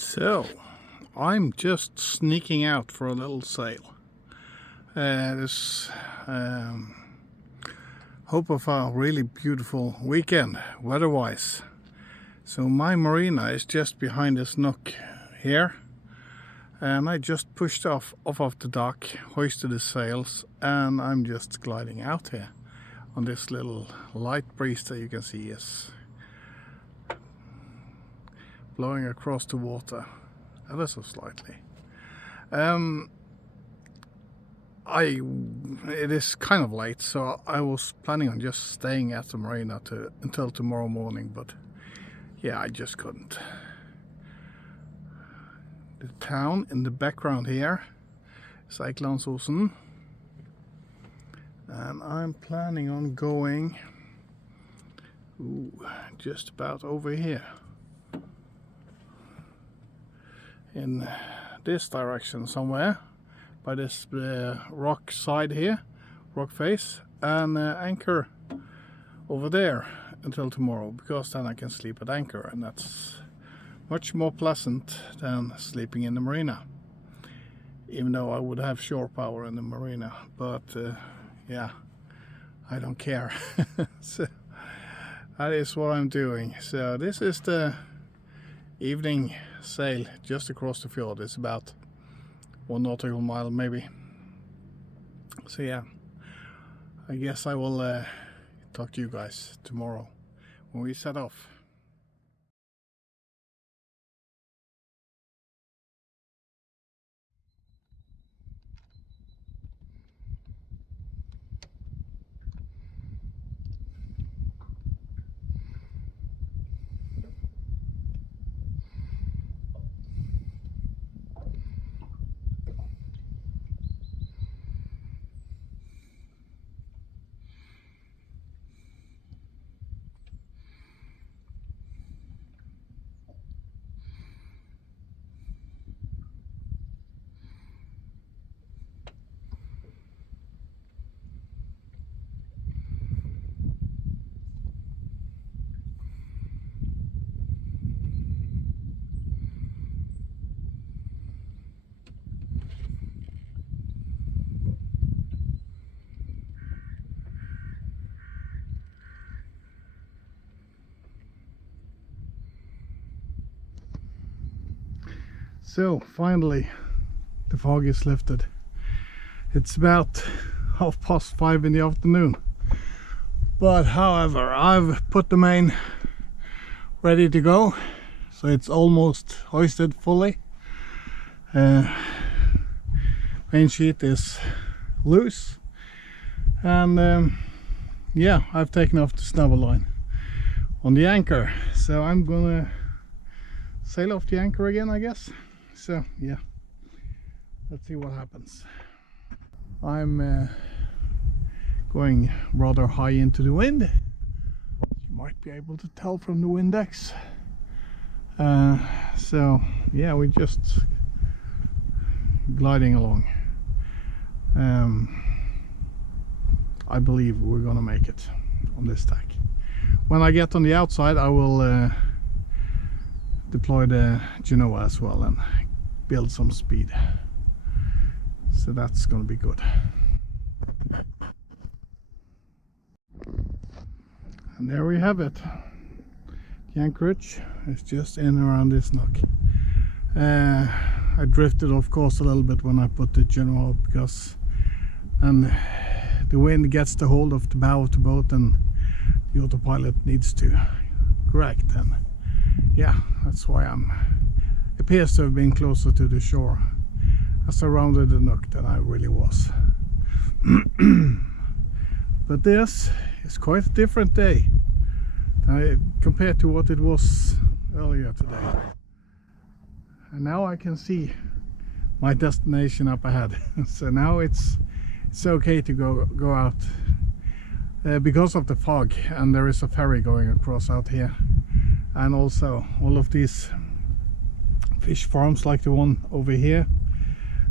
So, I'm just sneaking out for a little sail. This hope of a really beautiful weekend, weather-wise. So my marina is just behind this nook here, and I just pushed off of the dock, hoisted the sails, and I'm just gliding out here on this little light breeze that you can see is blowing across the water ever so slightly. It is kind of late, so I was planning on just staying at the marina until tomorrow morning, but yeah, I just couldn't. The town in the background here is Eikelandsosen, and I'm planning on going just about over here in this direction somewhere, by this rock side here, rock face, and anchor over there until tomorrow, because then I can sleep at anchor, and that's much more pleasant than sleeping in the marina, even though I would have shore power in the marina, but yeah, I don't care. So that is what I'm doing. So this is the evening sail just across the fjord. It's about 1 nautical mile maybe. So yeah, I guess I will talk to you guys tomorrow when we set off. So finally the fog is lifted. It's about 5:30 in the afternoon, but however, I've put the main ready to go, so it's almost hoisted fully. Main sheet is loose, and yeah, I've taken off the snubble line on the anchor, so I'm gonna sail off the anchor again, I guess. So yeah, let's see what happens. I'm going rather high into the wind. You might be able to tell from the Windex. So yeah, we're just gliding along. I believe we're gonna make it on this tack. When I get on the outside, I will deploy the Genoa as well and build some speed, so that's gonna be good. And there we have it. The anchorage is just in around this nook. I drifted of course a little bit when I put the Genoa up, because and the wind gets the hold of the bow of the boat and the autopilot needs to correct, and yeah, that's why appears to have been closer to the shore as I rounded the nook than I really was. But this is quite a different day compared to what it was earlier today. And now I can see my destination up ahead. So now it's okay to go out because of the fog, and there is a ferry going across out here, and also all of these fish farms like the one over here.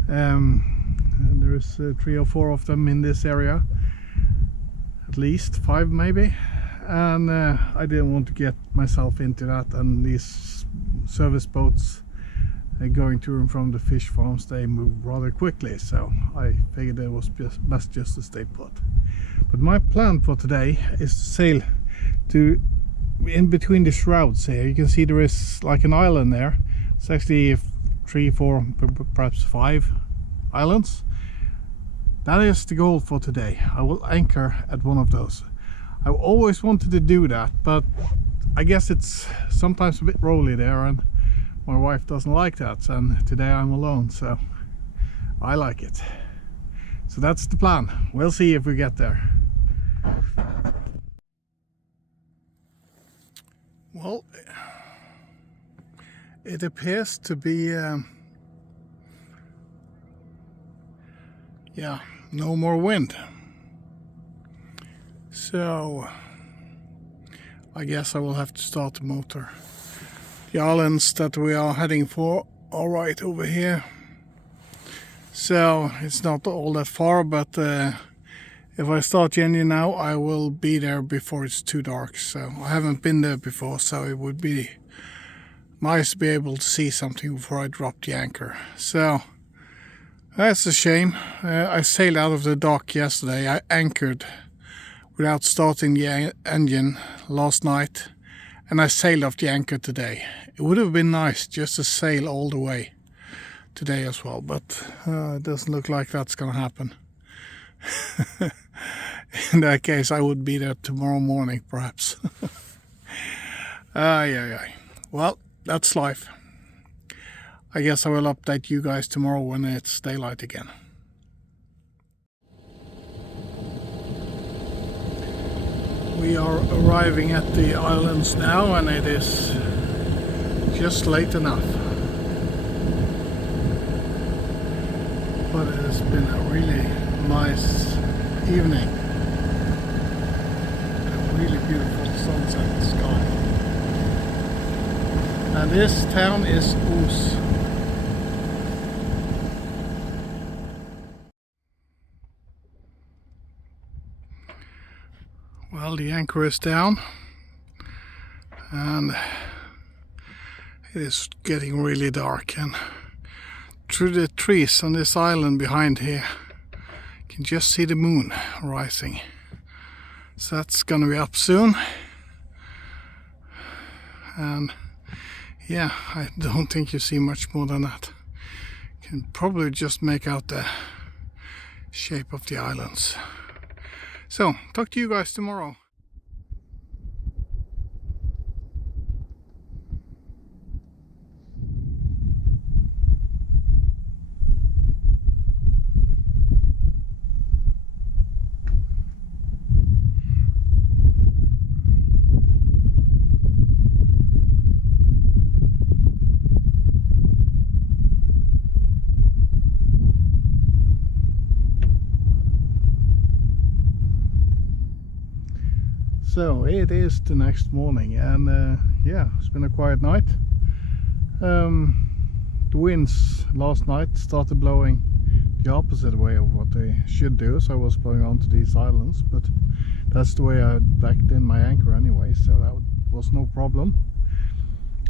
And there is 3 or 4 of them in this area, at least 5 maybe, and I didn't want to get myself into that, and these service boats going to and from the fish farms, they move rather quickly, so I figured it was best just to stay put. But my plan for today is to sail to in between the shrouds here. You can see there is like an island there. It's actually 3, 4, perhaps 5 islands. That is the goal for today. I will anchor at one of those. I always wanted to do that, but I guess it's sometimes a bit rolly there, and my wife doesn't like that, and today I'm alone, so I like it. So that's the plan. We'll see if we get there. Well, it appears to be yeah, no more wind. So I guess I will have to start the motor. The islands that we are heading for are right over here. So it's not all that far, but if I start the engine now, I will be there before it's too dark. So I haven't been there before, so it would be nice to be able to see something before I drop the anchor. So that's a shame. I sailed out of the dock yesterday. I anchored without starting the engine last night, and I sailed off the anchor today. It would have been nice just to sail all the way today as well, but it doesn't look like that's gonna happen. In that case, I would be there tomorrow morning, perhaps. Yeah. Well, that's life. I guess I will update you guys tomorrow when it's daylight again. We are arriving at the islands now, and it is just late enough. But it has been a really nice evening. A really beautiful sunset sky. And this town is Oos. Well, the anchor is down, and it is getting really dark, and through the trees on this island behind here you can just see the moon rising. So that's gonna be up soon, and yeah, I don't think you see much more than that. You can probably just make out the shape of the islands. So, talk to you guys tomorrow. So it is the next morning, and yeah, it's been a quiet night. The winds last night started blowing the opposite way of what they should do, so I was blowing onto these islands, but that's the way I backed in my anchor anyway, so that was no problem.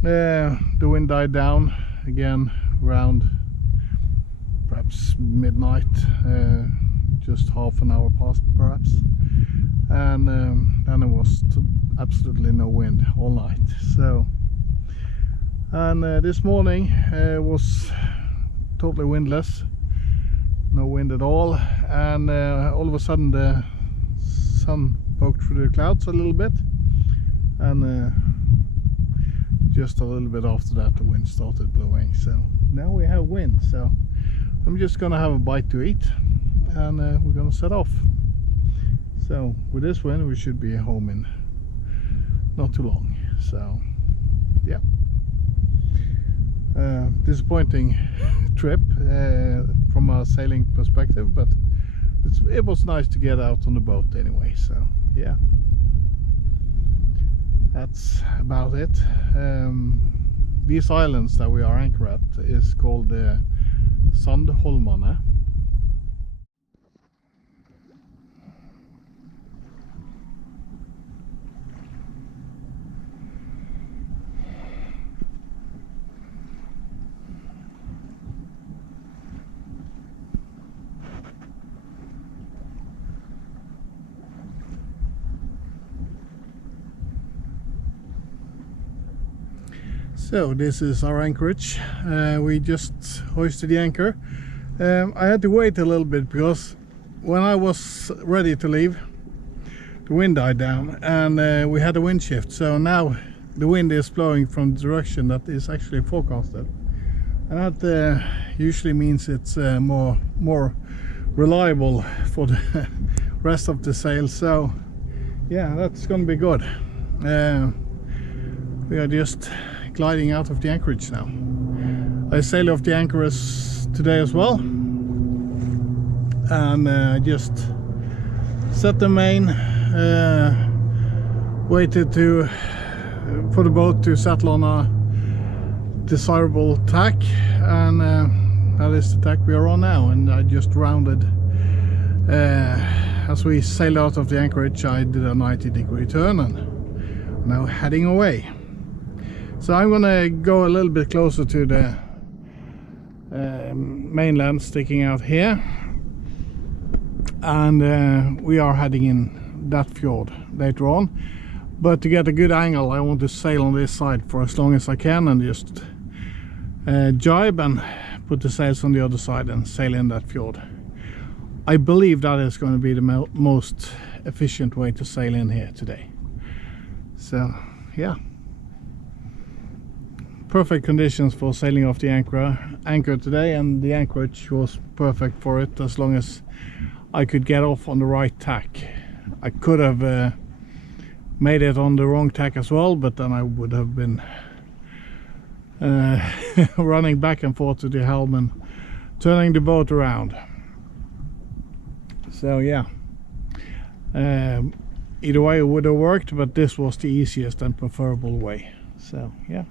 The wind died down again around perhaps midnight, just half an hour past perhaps, and then it was absolutely no wind all night. So, and this morning was totally windless, no wind at all, and all of a sudden the sun poked through the clouds a little bit, and just a little bit after that the wind started blowing. So now we have wind, so I'm just gonna have a bite to eat, and we're gonna set off. So with this wind we should be home in not too long. So yeah, disappointing trip from a sailing perspective, but it was nice to get out on the boat anyway. So yeah, that's about it. These islands that we are anchored at is called Sandholmane. So this is our anchorage. We just hoisted the anchor. I had to wait a little bit because when I was ready to leave, the wind died down and we had a wind shift. So now the wind is blowing from the direction that is actually forecasted. And that usually means it's more reliable for the rest of the sail. So yeah, that's gonna be good. We are just gliding out of the anchorage now. I sailed off the anchorage today as well, and just set the main, waited for the boat to settle on a desirable tack, and that is the tack we are on now. And I just rounded, as we sailed out of the anchorage, I did a 90-degree turn and now heading away. So I'm gonna go a little bit closer to the mainland sticking out here, and we are heading in that fjord later on. But to get a good angle, I want to sail on this side for as long as I can and just jibe and put the sails on the other side and sail in that fjord. I believe that is going to be the most efficient way to sail in here today. So yeah, perfect conditions for sailing off the anchor today, and the anchorage was perfect for it as long as I could get off on the right tack. I could have made it on the wrong tack as well, but then I would have been running back and forth to the helm and turning the boat around. So yeah, either way it would have worked, but this was the easiest and preferable way. So yeah,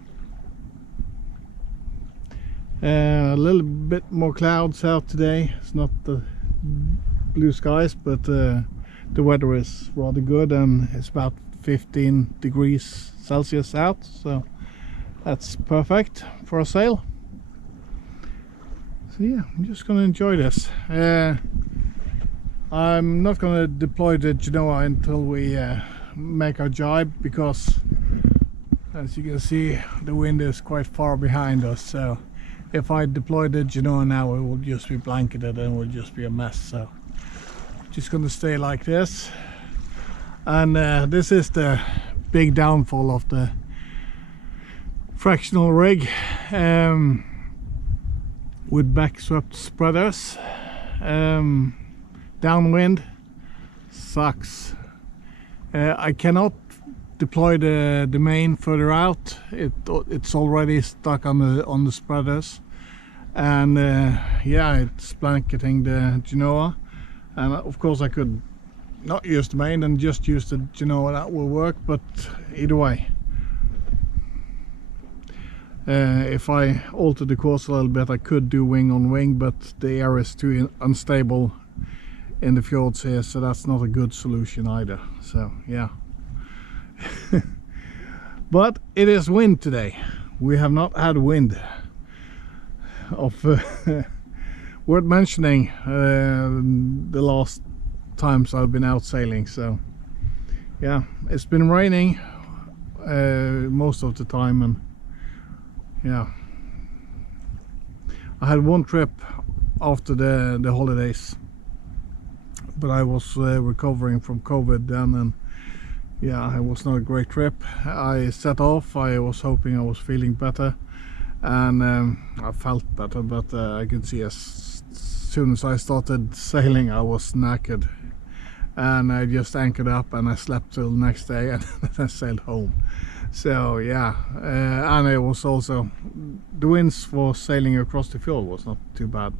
a little bit more clouds out today. It's not the blue skies, but the weather is rather good, and it's about 15 degrees Celsius out, so that's perfect for a sail. So yeah, I'm just gonna enjoy this. I'm not gonna deploy the Genoa until we make our jibe, because as you can see the wind is quite far behind us. So if I deploy the Genoa now, it will just be blanketed and it will just be a mess. So just gonna stay like this. And this is the big downfall of the fractional rig with back swept spreaders. Downwind sucks. I cannot deploy the main further out. It's already stuck on the spreaders, and yeah, it's blanketing the Genoa. And of course I could not use the main and just use the Genoa. That will work, but either way, if I alter the course a little bit, I could do wing on wing, but the air is too unstable in the fjords here, so that's not a good solution either. So yeah. But it is wind today. We have not had wind of worth mentioning the last times I've been out sailing. So yeah, it's been raining most of the time, and yeah, I had one trip after the holidays, but I was recovering from COVID then, and yeah, it was not a great trip. I set off, I was hoping I was feeling better, and I felt better, but I could see as soon as I started sailing I was knackered, and I just anchored up and I slept till the next day, and then I sailed home. So yeah, and it was also, the winds for sailing across the fjord was not too bad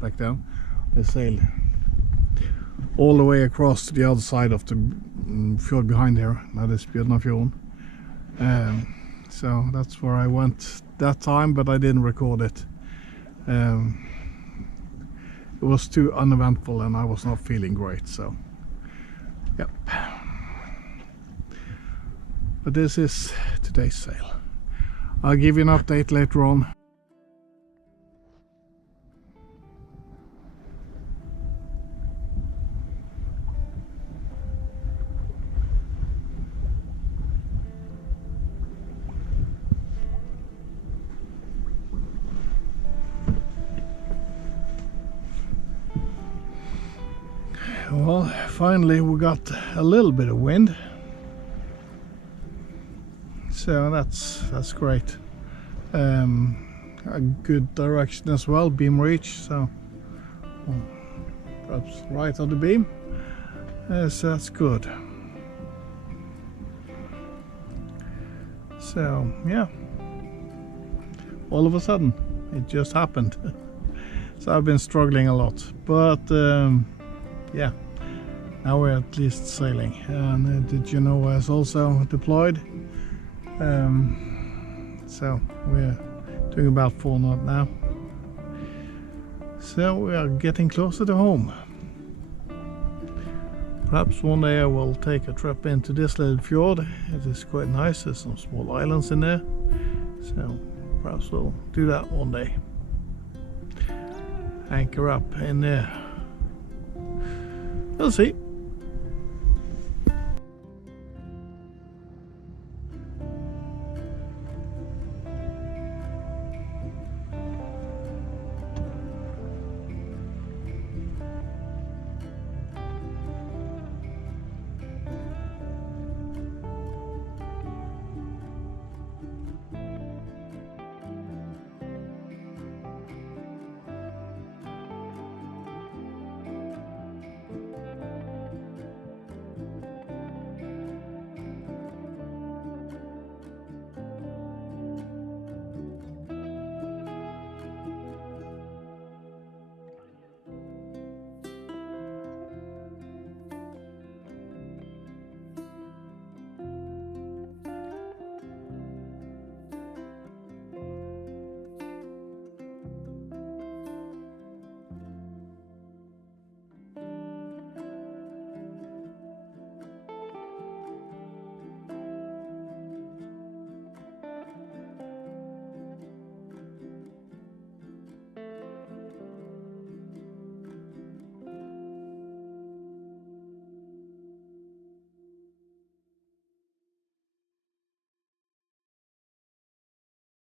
back then. I sailed all the way across to the other side of the fjord behind here, that is Bjørnafjorden. So that's where I went that time, but I didn't record it. It was too uneventful and I was not feeling great, so yep. But this is today's sail. I'll give you an update later on. Well, finally we got a little bit of wind, so that's great. A good direction as well, beam reach, so perhaps right on the beam, so that's good. So yeah, all of a sudden it just happened. So I've been struggling a lot, but yeah, now we're at least sailing. And did you know I was also deployed? So we're doing about 4 knots now. So we are getting closer to home. Perhaps one day I will take a trip into this little fjord. It is quite nice, there's some small islands in there. So perhaps we'll do that one day. Anchor up in there. We'll see.